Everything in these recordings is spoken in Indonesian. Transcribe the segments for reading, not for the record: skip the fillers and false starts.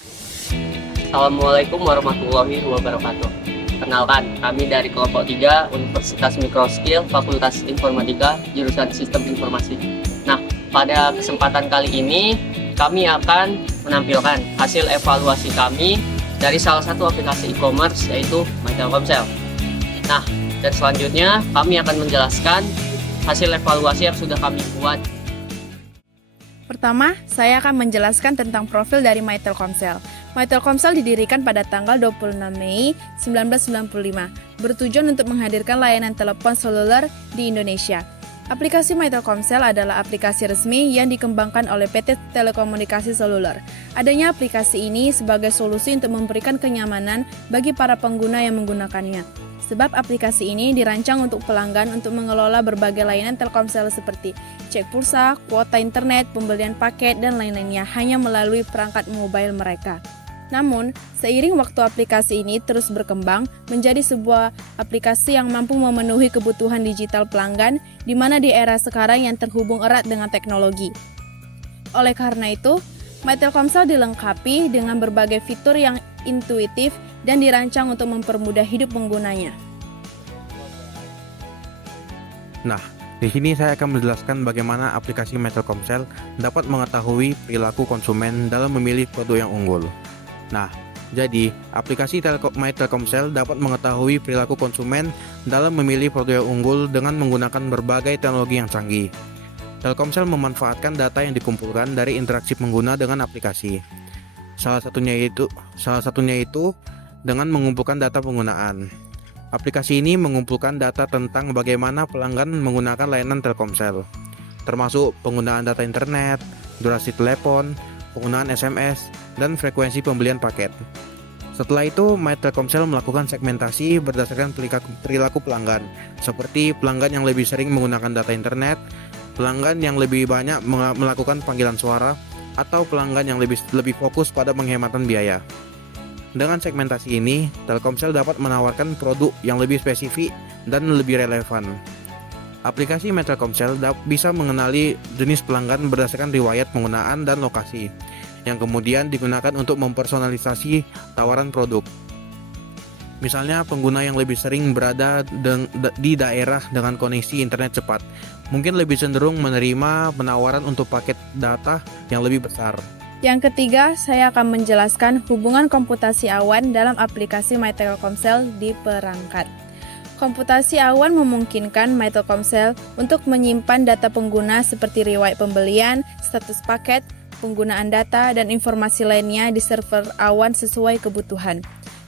Assalamualaikum warahmatullahi wabarakatuh. Kenalkan, kami dari kelompok 3 Universitas Mikroskill Fakultas Informatika jurusan Sistem Informasi. Nah, pada kesempatan kali ini kami akan menampilkan hasil evaluasi kami dari salah satu aplikasi e-commerce yaitu MyTelkomsel. Nah, dan selanjutnya kami akan menjelaskan hasil evaluasi yang sudah kami buat. Pertama, saya akan menjelaskan tentang profil dari MyTelkomsel. MyTelkomsel didirikan pada tanggal 26 Mei 1995, bertujuan untuk menghadirkan layanan telepon seluler di Indonesia. Aplikasi MyTelkomsel adalah aplikasi resmi yang dikembangkan oleh PT Telekomunikasi Seluler. Adanya aplikasi ini sebagai solusi untuk memberikan kenyamanan bagi para pengguna yang menggunakannya. Sebab aplikasi ini dirancang untuk pelanggan untuk mengelola berbagai layanan Telkomsel seperti cek pulsa, kuota internet, pembelian paket, dan lain-lainnya hanya melalui perangkat mobile mereka. Namun, seiring waktu aplikasi ini terus berkembang menjadi sebuah aplikasi yang mampu memenuhi kebutuhan digital pelanggan di mana di era sekarang yang terhubung erat dengan teknologi. Oleh karena itu, MyTelkomsel dilengkapi dengan berbagai fitur yang intuitif dan dirancang untuk mempermudah hidup penggunanya. Nah, di sini saya akan menjelaskan bagaimana aplikasi MyTelkomsel dapat mengetahui perilaku konsumen dalam memilih produk yang unggul. Nah, jadi aplikasi MyTelkomsel dapat mengetahui perilaku konsumen dalam memilih produk yang unggul dengan menggunakan berbagai teknologi yang canggih. Telkomsel memanfaatkan data yang dikumpulkan dari interaksi pengguna dengan aplikasi. Salah satunya itu dengan mengumpulkan data penggunaan. Aplikasi ini mengumpulkan data tentang bagaimana pelanggan menggunakan layanan Telkomsel, termasuk penggunaan data internet, durasi telepon, penggunaan SMS, dan frekuensi pembelian paket. Setelah itu, MyTelkomsel melakukan segmentasi berdasarkan perilaku pelanggan, seperti pelanggan yang lebih sering menggunakan data internet, pelanggan yang lebih banyak melakukan panggilan suara, atau pelanggan yang lebih fokus pada penghematan biaya. Dengan segmentasi ini, Telkomsel dapat menawarkan produk yang lebih spesifik dan lebih relevan. Aplikasi MyTelkomsel bisa mengenali jenis pelanggan berdasarkan riwayat penggunaan dan lokasi, yang kemudian digunakan untuk mempersonalisasi tawaran produk. Misalnya, pengguna yang lebih sering berada di daerah dengan koneksi internet cepat mungkin lebih cenderung menerima penawaran untuk paket data yang lebih besar. Yang ketiga, saya akan menjelaskan hubungan komputasi awan dalam aplikasi MyTelkomsel di perangkat. Komputasi awan memungkinkan MyTelkomsel untuk menyimpan data pengguna seperti riwayat pembelian, status paket, penggunaan data, dan informasi lainnya di server awan sesuai kebutuhan.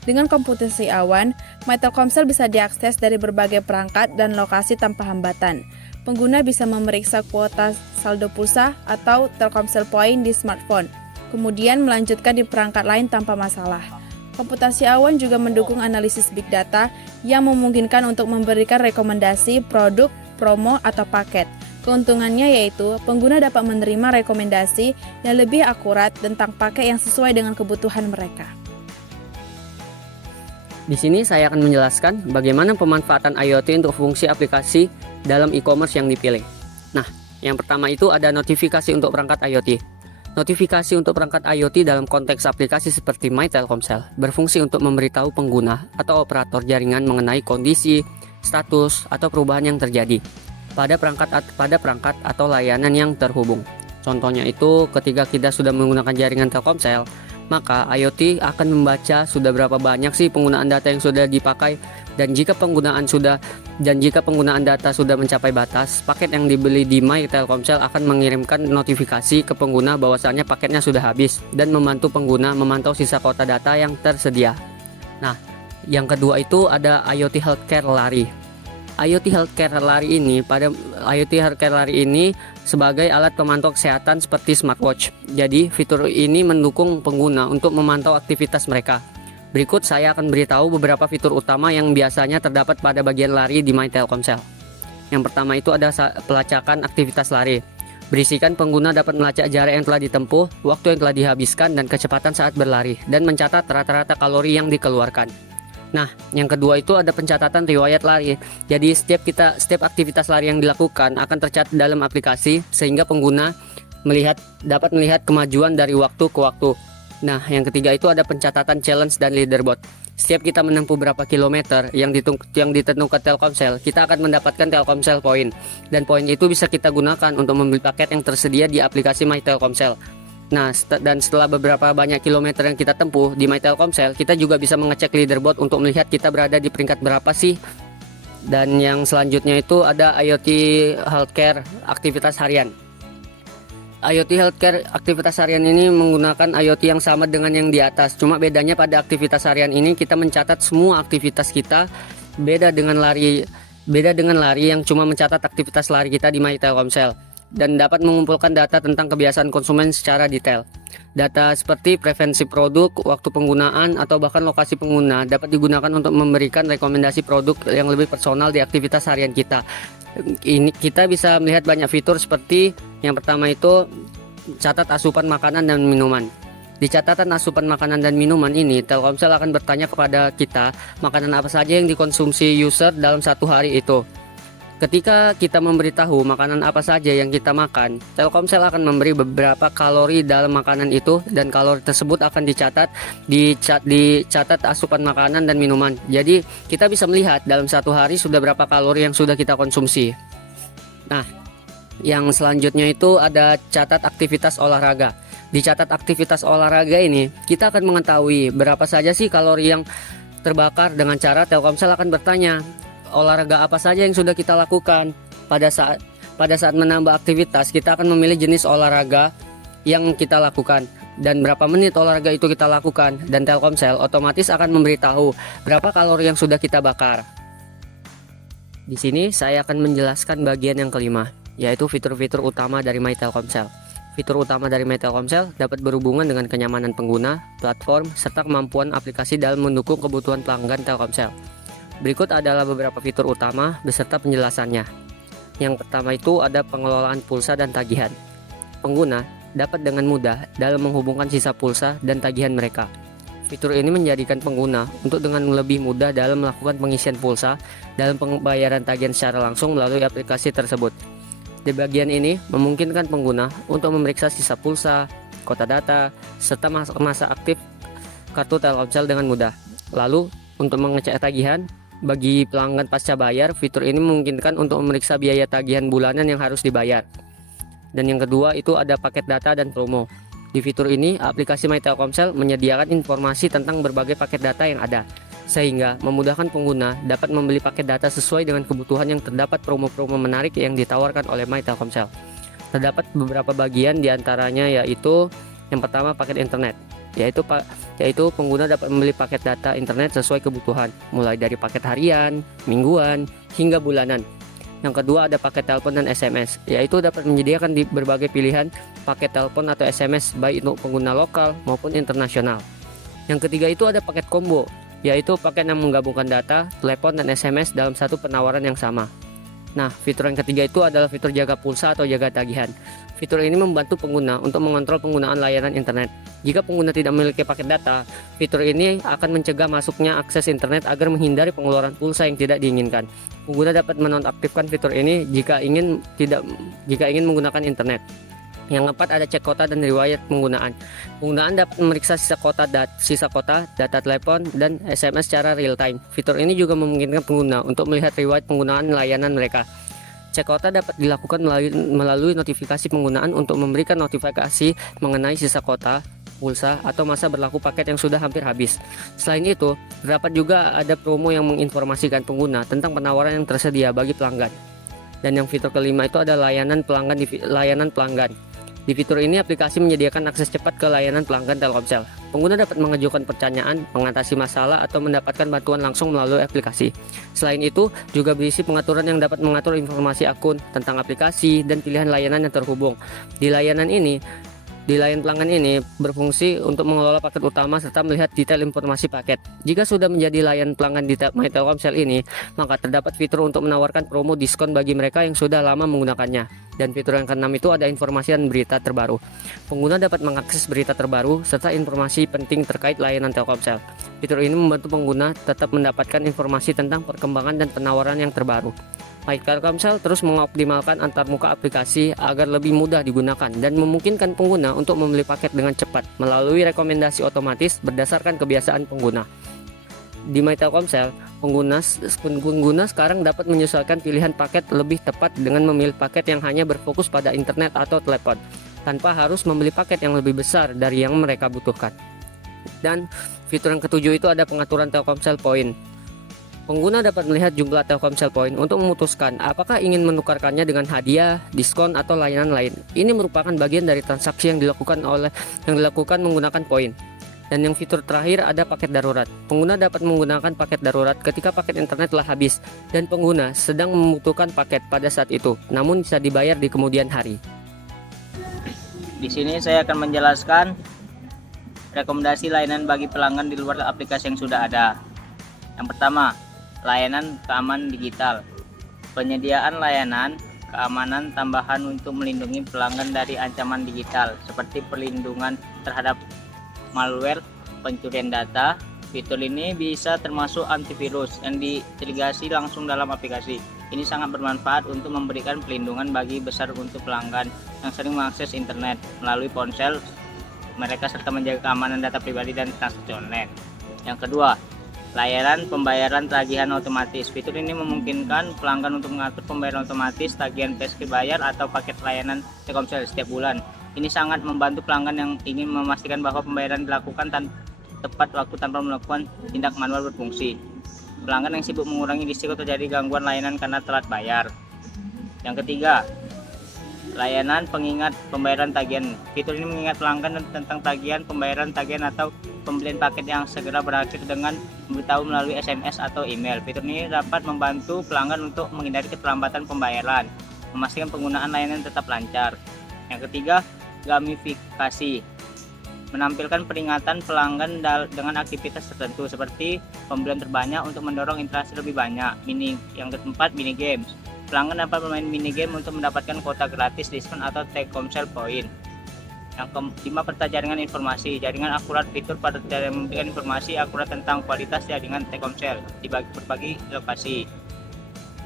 Dengan komputasi awan, MyTelkomsel bisa diakses dari berbagai perangkat dan lokasi tanpa hambatan. Pengguna bisa memeriksa kuota saldo pulsa atau Telkomsel Point di smartphone, kemudian melanjutkan di perangkat lain tanpa masalah. Komputasi awan juga mendukung analisis big data yang memungkinkan untuk memberikan rekomendasi produk, promo, atau paket. Keuntungannya yaitu pengguna dapat menerima rekomendasi yang lebih akurat tentang paket yang sesuai dengan kebutuhan mereka. Di sini saya akan menjelaskan bagaimana pemanfaatan IoT untuk fungsi aplikasi dalam e-commerce yang dipilih. Nah, yang pertama itu ada notifikasi untuk perangkat IoT. Notifikasi untuk perangkat IoT dalam konteks aplikasi seperti MyTelkomsel berfungsi untuk memberitahu pengguna atau operator jaringan mengenai kondisi, status, atau perubahan yang terjadi pada perangkat atau layanan yang terhubung. Contohnya itu ketika kita sudah menggunakan jaringan Telkomsel, maka IoT akan membaca sudah berapa banyak sih penggunaan data yang sudah dipakai, dan jika penggunaan data sudah mencapai batas, paket yang dibeli di MyTelkomsel akan mengirimkan notifikasi ke pengguna bahwasannya paketnya sudah habis dan membantu pengguna memantau sisa kuota data yang tersedia. Nah, yang kedua itu ada IoT Healthcare Lari. IoT Healthcare Lari ini sebagai alat pemantau kesehatan seperti smartwatch. Jadi, fitur ini mendukung pengguna untuk memantau aktivitas mereka. Berikut saya akan beritahu beberapa fitur utama yang biasanya terdapat pada bagian lari di MyTelkomsel. Yang pertama itu ada pelacakan aktivitas lari. Berisikan pengguna dapat melacak jarak yang telah ditempuh, waktu yang telah dihabiskan, dan kecepatan saat berlari, dan mencatat rata-rata kalori yang dikeluarkan. Nah, yang kedua itu ada pencatatan riwayat lari. Jadi setiap aktivitas lari yang dilakukan akan tercatat dalam aplikasi sehingga pengguna dapat melihat kemajuan dari waktu ke waktu. Nah, yang ketiga itu ada pencatatan challenge dan leaderboard. Setiap kita menempuh berapa kilometer yang ditentukan Telkomsel, kita akan mendapatkan Telkomsel Point. Dan poin itu bisa kita gunakan untuk membeli paket yang tersedia di aplikasi My Telkomsel. Nah, dan setelah beberapa banyak kilometer yang kita tempuh di My Telkomsel, kita juga bisa mengecek leaderboard untuk melihat kita berada di peringkat berapa sih. Dan yang selanjutnya itu ada IoT Healthcare aktivitas harian. IoT Healthcare aktivitas harian ini menggunakan IoT yang sama dengan yang di atas. Cuma bedanya pada aktivitas harian ini kita mencatat semua aktivitas kita, beda dengan lari yang cuma mencatat aktivitas lari kita di My Telkomsel, dan dapat mengumpulkan data tentang kebiasaan konsumen secara detail. Data seperti preferensi produk, waktu penggunaan, atau bahkan lokasi pengguna dapat digunakan untuk memberikan rekomendasi produk yang lebih personal di aktivitas harian kita. Ini kita bisa melihat banyak fitur seperti yang pertama itu catat asupan makanan dan minuman. Di catatan asupan makanan dan minuman ini, Telkomsel akan bertanya kepada kita makanan apa saja yang dikonsumsi user dalam satu hari itu. Ketika kita memberitahu makanan apa saja yang kita makan, Telkomsel akan memberi beberapa kalori dalam makanan itu, dan kalori tersebut akan dicatat asupan makanan dan minuman. Jadi kita bisa melihat dalam satu hari sudah berapa kalori yang sudah kita konsumsi. Nah, yang selanjutnya itu ada catat aktivitas olahraga. Di catat aktivitas olahraga ini, kita akan mengetahui berapa saja sih kalori yang terbakar dengan cara Telkomsel akan bertanya olahraga apa saja yang sudah kita lakukan. Pada saat menambah aktivitas, kita akan memilih jenis olahraga yang kita lakukan dan berapa menit olahraga itu kita lakukan, dan Telkomsel otomatis akan memberitahu berapa kalori yang sudah kita bakar. Di sini saya akan menjelaskan bagian yang kelima, yaitu fitur-fitur utama dari My Telkomsel. Fitur utama dari My Telkomsel dapat berhubungan dengan kenyamanan pengguna, platform, serta kemampuan aplikasi dalam mendukung kebutuhan pelanggan Telkomsel. Berikut adalah beberapa fitur utama beserta penjelasannya. Yang pertama itu ada pengelolaan pulsa dan tagihan. Pengguna dapat dengan mudah dalam menghubungkan sisa pulsa dan tagihan mereka. Fitur ini menjadikan pengguna untuk dengan lebih mudah dalam melakukan pengisian pulsa dalam pembayaran tagihan secara langsung melalui aplikasi tersebut. Di bagian ini memungkinkan pengguna untuk memeriksa sisa pulsa, kota data, serta masa aktif kartu Telkomsel dengan mudah. Lalu, untuk mengecek tagihan, bagi pelanggan pasca bayar, fitur ini memungkinkan untuk memeriksa biaya tagihan bulanan yang harus dibayar. Dan yang kedua itu ada paket data dan promo. Di fitur ini, aplikasi My Telkomsel menyediakan informasi tentang berbagai paket data yang ada, sehingga memudahkan pengguna dapat membeli paket data sesuai dengan kebutuhan yang terdapat promo-promo menarik yang ditawarkan oleh My Telkomsel. Terdapat beberapa bagian diantaranya yaitu yang pertama paket internet, yaitu pengguna dapat membeli paket data internet sesuai kebutuhan, mulai dari paket harian, mingguan, hingga bulanan. Yang kedua ada paket telepon dan SMS, yaitu dapat menyediakan di berbagai pilihan paket telepon atau SMS baik untuk pengguna lokal maupun internasional. Yang ketiga itu ada paket combo, yaitu paket yang menggabungkan data, telepon, dan SMS dalam satu penawaran yang sama. Nah, fitur yang ketiga itu adalah fitur jaga pulsa atau jaga tagihan. Fitur ini membantu pengguna untuk mengontrol penggunaan layanan internet. Jika pengguna tidak memiliki paket data, fitur ini akan mencegah masuknya akses internet agar menghindari pengeluaran pulsa yang tidak diinginkan. Pengguna dapat menonaktifkan fitur ini jika ingin menggunakan internet. Yang keempat ada cek kota dan riwayat penggunaan. Penggunaan dapat memeriksa sisa kota, data telepon, dan SMS secara real time. Fitur ini juga memungkinkan pengguna untuk melihat riwayat penggunaan layanan mereka. Cek kota dapat dilakukan melalui notifikasi penggunaan untuk memberikan notifikasi mengenai sisa kota, pulsa, atau masa berlaku paket yang sudah hampir habis. Selain itu, terdapat juga ada promo yang menginformasikan pengguna tentang penawaran yang tersedia bagi pelanggan. Dan yang fitur kelima itu ada layanan pelanggan. Di fitur ini, aplikasi menyediakan akses cepat ke layanan pelanggan Telkomsel. Pengguna dapat mengajukan pertanyaan, mengatasi masalah, atau mendapatkan bantuan langsung melalui aplikasi. Selain itu, juga berisi pengaturan yang dapat mengatur informasi akun, tentang aplikasi, dan pilihan layanan yang terhubung. Di layanan pelanggan ini berfungsi untuk mengelola paket utama serta melihat detail informasi paket. Jika sudah menjadi layanan pelanggan di My Telkomsel ini, maka terdapat fitur untuk menawarkan promo diskon bagi mereka yang sudah lama menggunakannya. Dan fitur yang keenam itu ada informasi dan berita terbaru. Pengguna dapat mengakses berita terbaru serta informasi penting terkait layanan Telkomsel. Fitur ini membantu pengguna tetap mendapatkan informasi tentang perkembangan dan penawaran yang terbaru. My Telkomsel terus mengoptimalkan antarmuka aplikasi agar lebih mudah digunakan dan memungkinkan pengguna untuk membeli paket dengan cepat melalui rekomendasi otomatis berdasarkan kebiasaan pengguna. Di My Telkomsel, pengguna sekarang dapat menyesuaikan pilihan paket lebih tepat dengan memilih paket yang hanya berfokus pada internet atau telepon, tanpa harus membeli paket yang lebih besar dari yang mereka butuhkan. Dan fitur yang ketujuh itu ada pengaturan Telkomsel Point. Pengguna dapat melihat jumlah Telkomsel Point untuk memutuskan apakah ingin menukarkannya dengan hadiah, diskon, atau layanan lain. Ini merupakan bagian dari transaksi yang dilakukan menggunakan poin. Dan yang fitur terakhir ada paket darurat. Pengguna dapat menggunakan paket darurat ketika paket internet telah habis dan pengguna sedang membutuhkan paket pada saat itu, namun bisa dibayar di kemudian hari. Di sini saya akan menjelaskan rekomendasi layanan bagi pelanggan di luar aplikasi yang sudah ada. Yang pertama, layanan keamanan digital. Penyediaan layanan keamanan tambahan untuk melindungi pelanggan dari ancaman digital seperti perlindungan terhadap malware, pencurian data. Fitur ini bisa termasuk antivirus yang diintegrasi langsung dalam aplikasi. Ini sangat bermanfaat untuk memberikan perlindungan bagi besar untuk pelanggan yang sering mengakses internet melalui ponsel mereka serta menjaga keamanan data pribadi dan transaksional. Yang kedua, layanan pembayaran tagihan otomatis. Fitur ini memungkinkan pelanggan untuk mengatur pembayaran otomatis tagihan PSK bayar atau paket layanan Telkomsel setiap bulan. Ini sangat membantu pelanggan yang ingin memastikan bahwa pembayaran dilakukan tepat waktu tanpa melakukan tindak manual berfungsi. Pelanggan yang sibuk mengurangi risiko terjadi gangguan layanan karena telat bayar. Yang ketiga, layanan pengingat pembayaran tagihan. Fitur ini mengingat pelanggan tentang tagihan, pembayaran tagihan atau pembelian paket yang segera berakhir dengan memberitahu melalui SMS atau email. Fitur ini dapat membantu pelanggan untuk menghindari keterlambatan pembayaran, memastikan penggunaan layanan tetap lancar. Yang ketiga, gamifikasi. Menampilkan peringatan pelanggan dengan aktivitas tertentu seperti pembelian terbanyak untuk mendorong interaksi lebih banyak. Yang keempat, mini games. Pelanggan dapat bermain mini game untuk mendapatkan kuota gratis, diskon, atau Telkomsel Point. Yang kelima, peta jaringan informasi. Jaringan akurat. Fitur pada jaringan memberikan informasi akurat tentang kualitas jaringan Telkomsel di berbagai lokasi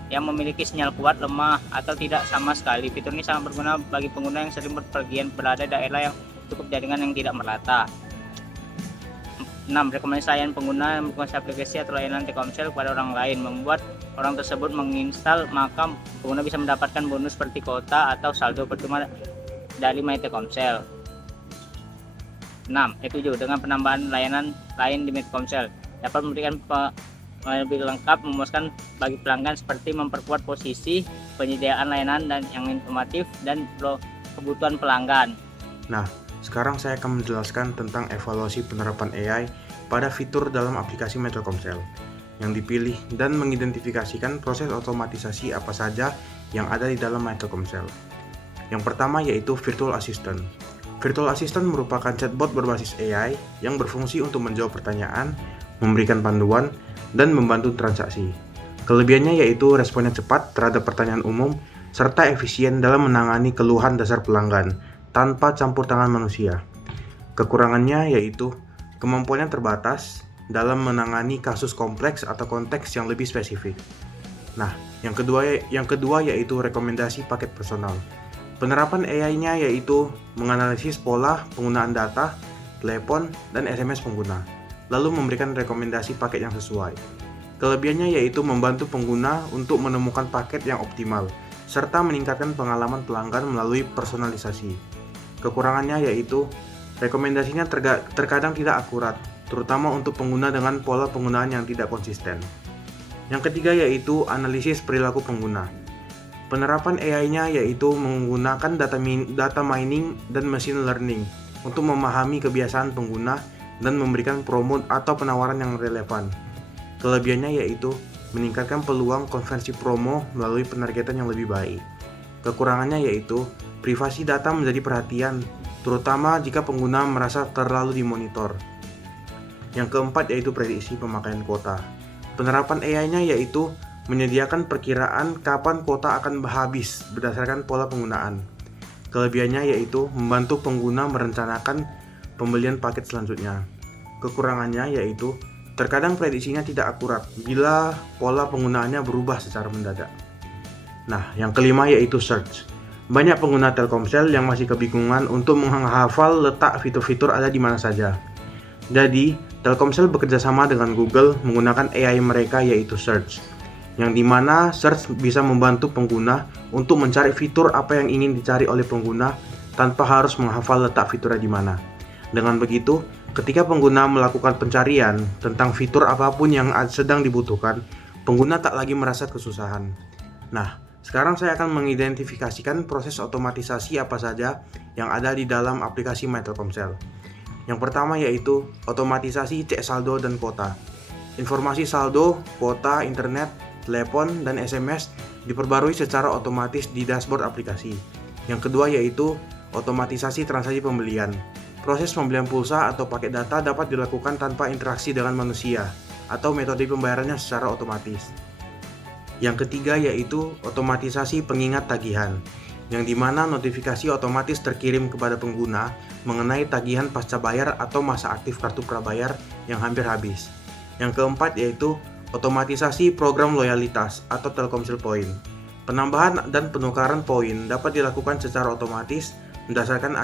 yang memiliki sinyal kuat, lemah, atau tidak sama sekali. Fitur ini sangat berguna bagi pengguna yang sering berpergian berada di daerah yang cukup jaringan yang tidak merata. 6. Rekomendasi layanan pengguna yang menggunakan aplikasi atau layanan Telkomsel kepada orang lain. Membuat orang tersebut menginstal, maka pengguna bisa mendapatkan bonus seperti kuota atau saldo percuma dari My Telkomsel. 7. Dengan penambahan layanan lain di My Telkomsel dapat memberikan lebih lengkap, memuaskan bagi pelanggan seperti memperkuat posisi, penyediaan layanan dan yang informatif, dan kebutuhan pelanggan. Nah, sekarang saya akan menjelaskan tentang evaluasi penerapan AI pada fitur dalam aplikasi My Telkomsel yang dipilih dan mengidentifikasikan proses otomatisasi apa saja yang ada di dalam My Telkomsel. Yang pertama yaitu Virtual Assistant. Virtual Assistant merupakan chatbot berbasis AI yang berfungsi untuk menjawab pertanyaan, memberikan panduan, dan membantu transaksi. Kelebihannya yaitu responnya cepat terhadap pertanyaan umum serta efisien dalam menangani keluhan dasar pelanggan tanpa campur tangan manusia. Kekurangannya yaitu kemampuannya terbatas dalam menangani kasus kompleks atau konteks yang lebih spesifik. Nah, yang kedua yaitu rekomendasi paket personal. Penerapan AI-nya yaitu menganalisis pola penggunaan data, telepon, dan SMS pengguna, lalu memberikan rekomendasi paket yang sesuai. Kelebihannya yaitu membantu pengguna untuk menemukan paket yang optimal, serta meningkatkan pengalaman pelanggan melalui personalisasi. Kekurangannya yaitu rekomendasinya terkadang tidak akurat, terutama untuk pengguna dengan pola penggunaan yang tidak konsisten. Yang ketiga yaitu analisis perilaku pengguna. Penerapan AI-nya yaitu menggunakan data mining dan machine learning untuk memahami kebiasaan pengguna dan memberikan promo atau penawaran yang relevan. Kelebihannya yaitu meningkatkan peluang konversi promo melalui penargetan yang lebih baik. Kekurangannya yaitu privasi data menjadi perhatian, terutama jika pengguna merasa terlalu dimonitor. Yang keempat yaitu prediksi pemakaian kuota. Penerapan AI-nya yaitu menyediakan perkiraan kapan kuota akan habis berdasarkan pola penggunaan. Kelebihannya yaitu membantu pengguna merencanakan pembelian paket selanjutnya. Kekurangannya yaitu terkadang prediksinya tidak akurat bila pola penggunaannya berubah secara mendadak. Nah, yang kelima yaitu search. Banyak pengguna Telkomsel yang masih kebingungan untuk menghafal letak fitur-fitur ada di mana saja. Jadi, Telkomsel bekerja sama dengan Google menggunakan AI mereka yaitu search. Yang dimana search bisa membantu pengguna untuk mencari fitur apa yang ingin dicari oleh pengguna tanpa harus menghafal letak fiturnya di mana. Dengan begitu, ketika pengguna melakukan pencarian tentang fitur apapun yang sedang dibutuhkan, pengguna tak lagi merasa kesusahan. Nah, sekarang saya akan mengidentifikasikan proses otomatisasi apa saja yang ada di dalam aplikasi My Telkomsel. Yang pertama yaitu otomatisasi cek saldo dan kuota. Informasi saldo, kuota, internet, telepon, dan SMS diperbarui secara otomatis di dashboard aplikasi. Yang kedua yaitu otomatisasi transaksi pembelian. Proses pembelian pulsa atau paket data dapat dilakukan tanpa interaksi dengan manusia atau metode pembayarannya secara otomatis. Yang ketiga yaitu otomatisasi pengingat tagihan, yang dimana notifikasi otomatis terkirim kepada pengguna mengenai tagihan pasca bayar atau masa aktif kartu prabayar yang hampir habis. Yang keempat yaitu otomatisasi program loyalitas atau Telkomsel Point. Penambahan dan penukaran poin dapat dilakukan secara otomatis berdasarkan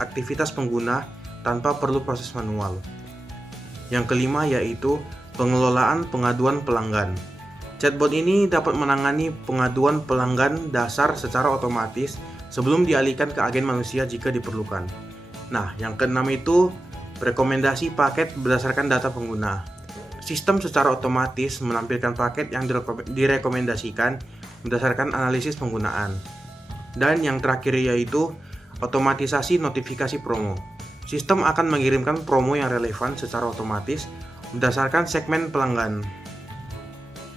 aktivitas pengguna tanpa perlu proses manual. Yang kelima yaitu pengelolaan pengaduan pelanggan. Chatbot ini dapat menangani pengaduan pelanggan dasar secara otomatis sebelum dialihkan ke agen manusia jika diperlukan. Nah, yang keenam itu rekomendasi paket berdasarkan data pengguna. Sistem secara otomatis menampilkan paket yang direkomendasikan berdasarkan analisis penggunaan. Dan yang terakhir yaitu otomatisasi notifikasi promo. Sistem akan mengirimkan promo yang relevan secara otomatis berdasarkan segmen pelanggan.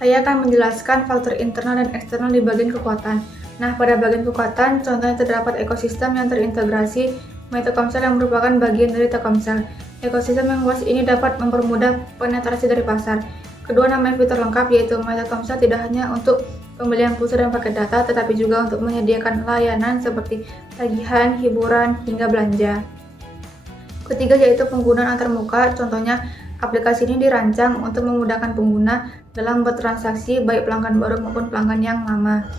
Saya akan menjelaskan faktor internal dan eksternal di bagian kekuatan. Nah, pada bagian kekuatan, contohnya terdapat ekosistem yang terintegrasi My Telkomsel yang merupakan bagian dari Telkomsel. Ekosistem yang luas ini dapat mempermudah penetrasi dari pasar. Kedua, namanya fitur lengkap yaitu My Telkomsel tidak hanya untuk pembelian pulsa dan paket data, tetapi juga untuk menyediakan layanan seperti tagihan, hiburan, hingga belanja. Ketiga yaitu penggunaan antarmuka, contohnya aplikasi ini dirancang untuk memudahkan pengguna dalam bertransaksi baik pelanggan baru maupun pelanggan yang lama.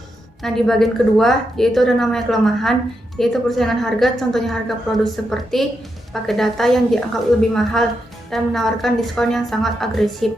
Nah, di bagian kedua yaitu ada namanya kelemahan, yaitu persaingan harga, contohnya harga produk seperti paket data yang dianggap lebih mahal dan menawarkan diskon yang sangat agresif.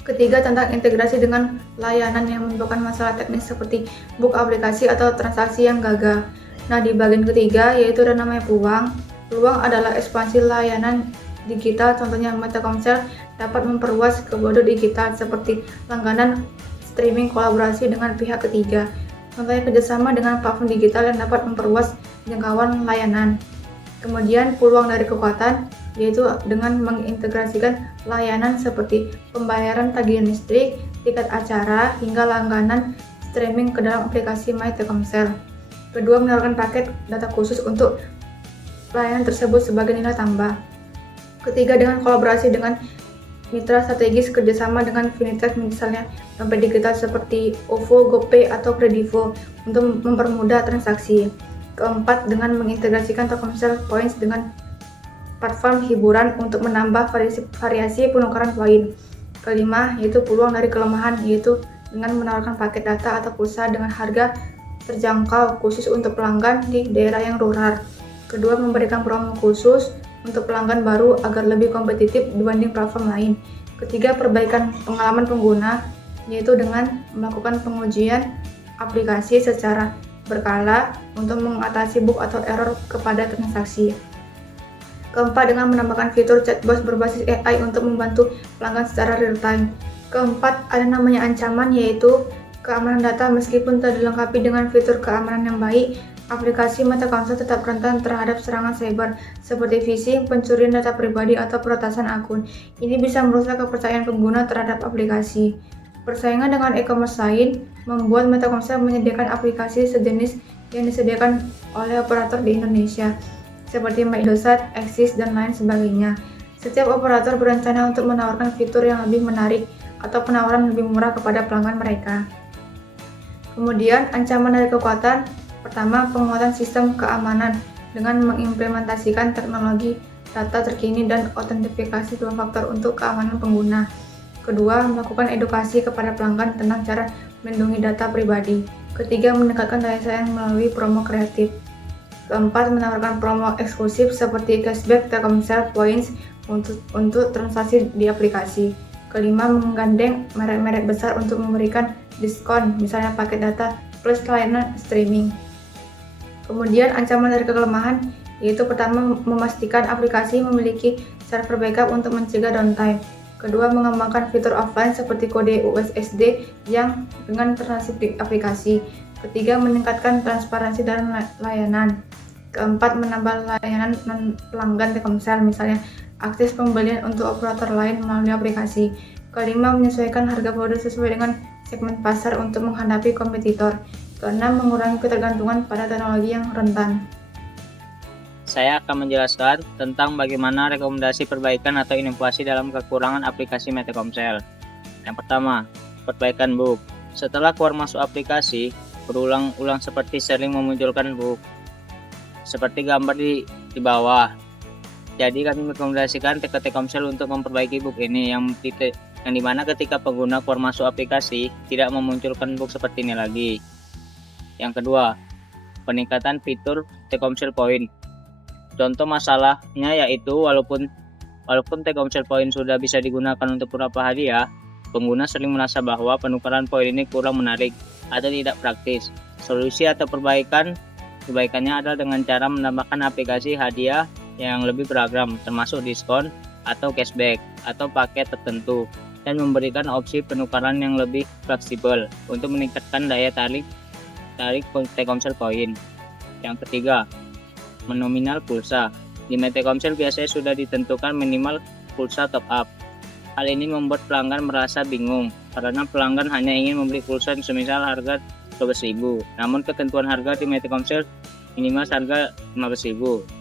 Ketiga, tentang integrasi dengan layanan yang menimbulkan masalah teknis seperti bug aplikasi atau transaksi yang gagal. Nah, di bagian ketiga yaitu ada namanya peluang. Peluang adalah ekspansi layanan digital, contohnya My Telkomsel dapat memperluas kebutuhan digital seperti langganan, streaming, kolaborasi dengan pihak ketiga. Contohnya kerjasama dengan platform digital yang dapat memperluas jangkauan layanan. Kemudian peluang dari kekuatan yaitu dengan mengintegrasikan layanan seperti pembayaran tagihan listrik, tiket acara, hingga langganan streaming ke dalam aplikasi My Telkomsel. Kedua, menawarkan paket data khusus untuk layanan tersebut sebagai nilai tambah. Ketiga, dengan kolaborasi dengan mitra strategis kerjasama dengan fintech misalnya dompet digital seperti OVO, GoPay, atau Kredivo untuk mempermudah transaksi. Keempat, dengan mengintegrasikan Telkomsel Points dengan platform hiburan untuk menambah variasi penukaran poin. Kelima, yaitu peluang dari kelemahan, yaitu dengan menawarkan paket data atau pulsa dengan harga terjangkau khusus untuk pelanggan di daerah yang rural. Kedua, memberikan promo khusus untuk pelanggan baru agar lebih kompetitif dibanding platform lain. Ketiga, perbaikan pengalaman pengguna, yaitu dengan melakukan pengujian aplikasi secara berkala untuk mengatasi bug atau error kepada transaksi. Keempat, dengan menambahkan fitur chatbot berbasis AI untuk membantu pelanggan secara real time. Keempat, ada namanya ancaman, yaitu keamanan data. Meskipun telah dilengkapi dengan fitur keamanan yang baik, aplikasi My Telkomsel tetap rentan terhadap serangan cyber seperti phishing, pencurian data pribadi, atau peretasan akun. Ini bisa merusak kepercayaan pengguna terhadap aplikasi. Persaingan dengan e-commerce lain membuat My Telkomsel menyediakan aplikasi sejenis yang disediakan oleh operator di Indonesia seperti Indosat, Axis, dan lain sebagainya. Setiap operator berencana untuk menawarkan fitur yang lebih menarik atau penawaran lebih murah kepada pelanggan mereka. Kemudian, ancaman dari kekuatan. Pertama, penguatan sistem keamanan dengan mengimplementasikan teknologi data terkini dan autentifikasi dua faktor untuk keamanan pengguna. Kedua, melakukan edukasi kepada pelanggan tentang cara melindungi data pribadi. Ketiga, meningkatkan daya saing melalui promo kreatif. Keempat, menawarkan promo eksklusif seperti cashback Telkomsel Points untuk transaksi di aplikasi. Kelima, menggandeng merek-merek besar untuk memberikan diskon, misalnya paket data plus layanan streaming. Kemudian ancaman dari kelemahan yaitu pertama, memastikan aplikasi memiliki server backup untuk mencegah downtime. Kedua, mengembangkan fitur offline seperti kode USSD yang dengan transaksi di aplikasi. Ketiga, meningkatkan transparansi dalam layanan. Keempat, menambah layanan pelanggan Telkomsel, misalnya akses pembelian untuk operator lain melalui aplikasi. Kelima, menyesuaikan harga produk sesuai dengan segmen pasar untuk menghadapi kompetitor. Keenam, mengurangi ketergantungan pada teknologi yang rentan. Saya akan menjelaskan tentang bagaimana rekomendasi perbaikan atau inovasi dalam kekurangan aplikasi Telkomsel. Yang pertama, perbaikan bug. Setelah keluar masuk aplikasi, berulang-ulang seperti sering memunculkan bug seperti gambar di bawah. Jadi kami merekomendasikan ke Telkomsel untuk memperbaiki bug ini yang dimana ketika pengguna keluar masuk aplikasi tidak memunculkan bug seperti ini lagi. Yang kedua, peningkatan fitur Telkomsel Point. Contoh masalahnya yaitu walaupun Telkomsel Point sudah bisa digunakan untuk beberapa hadiah, pengguna sering merasa bahwa penukaran poin ini kurang menarik atau tidak praktis. Solusi atau perbaikannya adalah dengan cara menambahkan aplikasi hadiah yang lebih beragam, termasuk diskon atau cashback atau paket tertentu, dan memberikan opsi penukaran yang lebih fleksibel untuk meningkatkan daya tarik Telkomsel Point. Yang ketiga, menominal pulsa. Di Telkomsel biasanya sudah ditentukan minimal pulsa top up. Hal ini membuat pelanggan merasa bingung karena pelanggan hanya ingin membeli pulsa semisal harga 12.000. Namun ketentuan harga di Telkomsel minimal harga 15.000.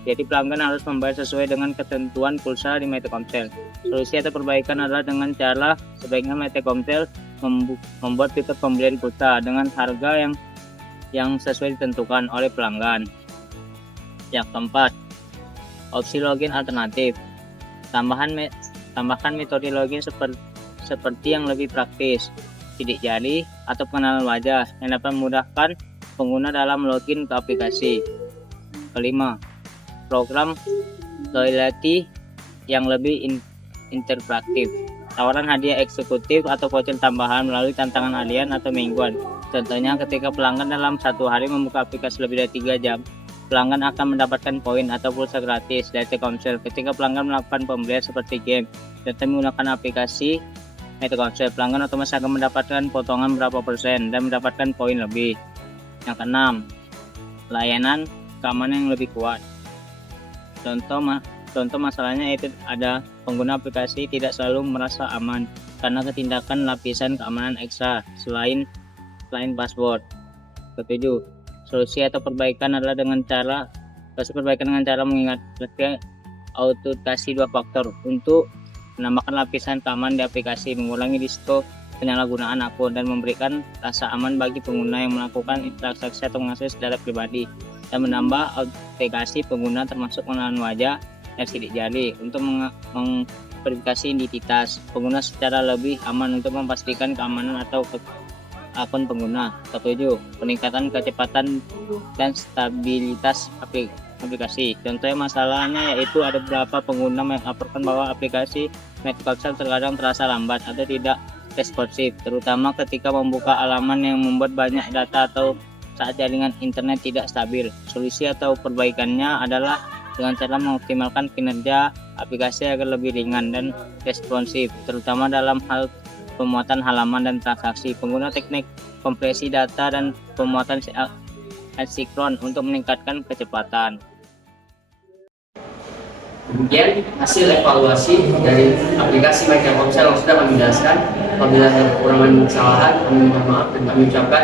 Jadi pelanggan harus membayar sesuai dengan ketentuan pulsa di Telkomsel. Solusi atau perbaikan adalah dengan cara sebaiknya Telkomsel membuat fitur pembelian pulsa dengan harga yang sesuai ditentukan oleh pelanggan. Yang keempat, opsi login alternatif. Tambahkan metode login seperti yang lebih praktis, sidik jari atau pengenalan wajah yang dapat memudahkan pengguna dalam login ke aplikasi. Kelima, program loyalty yang lebih interaktif. Tawaran hadiah eksekutif atau voucher tambahan melalui tantangan harian atau mingguan. Contohnya ketika pelanggan dalam satu hari membuka aplikasi lebih dari 3 jam, pelanggan akan mendapatkan poin atau pulsa gratis dari Telkomsel. Ketika pelanggan melakukan pembelian seperti game dan menggunakan aplikasi Telkomsel, pelanggan otomatis akan mendapatkan potongan berapa persen dan mendapatkan poin lebih. Yang keenam, layanan keamanan yang lebih kuat. Contoh masalahnya itu ada pengguna aplikasi tidak selalu merasa aman karena ketindakan lapisan keamanan ekstra selain password. Ketujuh, solusi atau perbaikan adalah dengan cara mengingatkan autentikasi 2 faktor untuk menambahkan lapisan keamanan di aplikasi, mengurangi risiko penyalahgunaan akun, dan memberikan rasa aman bagi pengguna yang melakukan interaksi atau mengakses data pribadi, dan menambah autentikasi pengguna termasuk pengenalan wajah dan sidik jari untuk memverifikasi identitas pengguna secara lebih aman untuk memastikan keamanan atau akun pengguna. Ketujuh, peningkatan kecepatan dan stabilitas aplikasi. Contohnya masalahnya yaitu ada beberapa pengguna melaporkan bahwa aplikasi Telkomsel terkadang terasa lambat atau tidak responsif, terutama ketika membuka halaman yang membuat banyak data atau saat jaringan internet tidak stabil. Solusi atau perbaikannya adalah dengan cara mengoptimalkan kinerja aplikasi agar lebih ringan dan responsif, terutama dalam hal pemuatan halaman dan transaksi. Pengguna teknik kompresi data dan pemuatan asinkron untuk meningkatkan kecepatan. Demikian hasil evaluasi dari aplikasi Telkomsel yang sudah kami jelaskan. Apabila ada kekurangan kesalahan, kami mohon maaf dan kami ucapkan